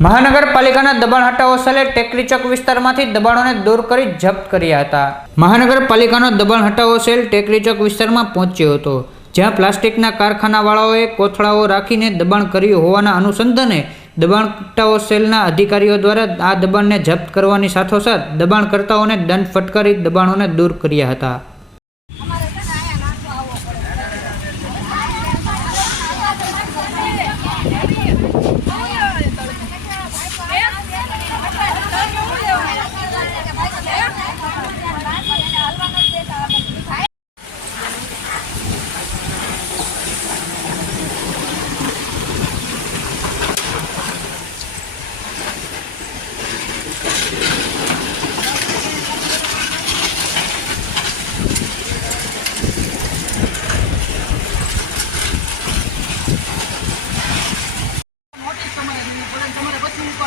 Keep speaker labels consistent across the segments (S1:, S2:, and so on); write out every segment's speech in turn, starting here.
S1: મહાનગરપાલિકાના દબાણ હટાવો સેલે ટેકરી ચોક વિસ્તારમાંથી દબાણોને દૂર કરી જપ્ત કર્યા હતા. મહાનગરપાલિકાનો દબાણ હટાવો સેલ ટેકરી ચોક વિસ્તારમાં પહોંચ્યો હતો, જ્યાં પ્લાસ્ટિકના કારખાનાવાળાઓએ કોથળાઓ રાખીને દબાણ કર્યું હોવાના અનુસંધાને દબાણ હટાવો સેલના અધિકારીઓ દ્વારા આ દબાણને જપ્ત કરવાની સાથોસાથ દબાણકર્તાઓને દંડ ફટકારી દબાણોને દૂર કર્યા હતા
S2: નોટિસ તમારે દેવી પડે અને તમારે પછી ઉપાડી લેવાની. કોઈ જાતની નોટિસ નથી આવી. કોઈ જાત- તમે મને બહારનું કહી ગયા. બહારનું કંઈ બહાર કંઈ પીડ્યું છે તમે મને ક્યાંનું કહી ગયા? બહાર ચલો. બીજું તો વર્ષો પહેલાનો છે. તમારો વર્ષો પહેલાનો છે ને. હવે હવે હું તમને એક જ વસ્તુ કહું કે હું આજે પેનલ્ટી ભરી લઈશ.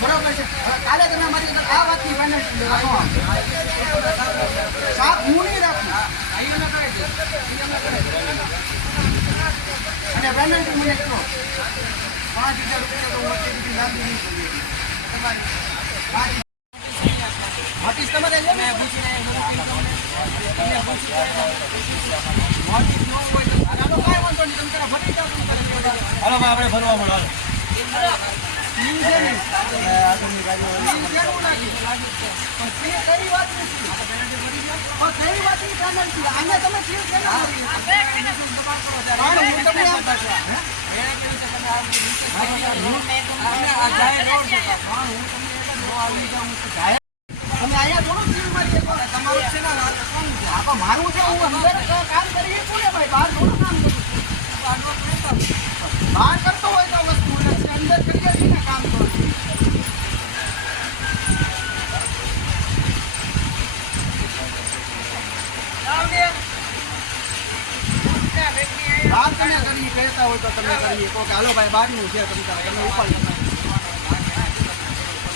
S2: બરોબર છે. કાલે તમે અમારી આ વાતની પેનલ્ટી લેવા ન આવો. સાપ હું નહીં રાખું ભાઈઓને કહે છે ભાઈઓને કહે છે. અને મને કહો પાંચ હજાર તો હું લાંબી નહીં કરું. તમારે નોટિસ તો
S3: આપણે ફરવા મળો.
S2: તમે અહીંયા થોડું મારું છે હું અંદર કામ કરી શકું ને ભાઈ બહાર થોડું કામ કરું છું. બહાર કરતો હોય તો વસ્તુ અને અંદર કરીએ છીએ ને કામ તો બહાર તમે કરી કહેતા હોય તો તમે કરીએ તો કે, હાલો ભાઈ બહારનું છે તમે તમે ઉપાડ.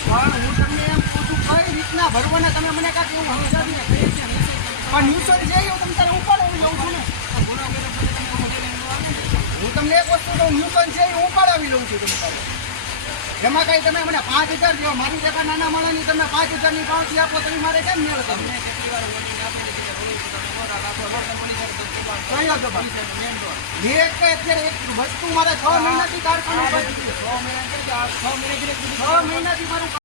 S2: પણ હું તમને એમ પૂછું કઈ રીતના ભરવાના તમે મને કાંઈક એવું સમજાવીને કહીએ છીએ. પણ ન્યુસન્સ છે એવું તમે તારે ઉપાડી લઉં છું ને હું તમને એક વસ્તુ કહું ન્યુસન્સ છે એ ઉપાડાવી લઉં છું તમે તારે એમાં કઈ તમે મને પાંચ હજાર જેવા મારી જેવા નાના માણસની તમે પાંચ હજારની પાવતી આપો તમે મારે કેમ મેળ તમને? વસ્તુ મારે છ મહિનાથી કારખાનું છે. છ મહિનાથી મારું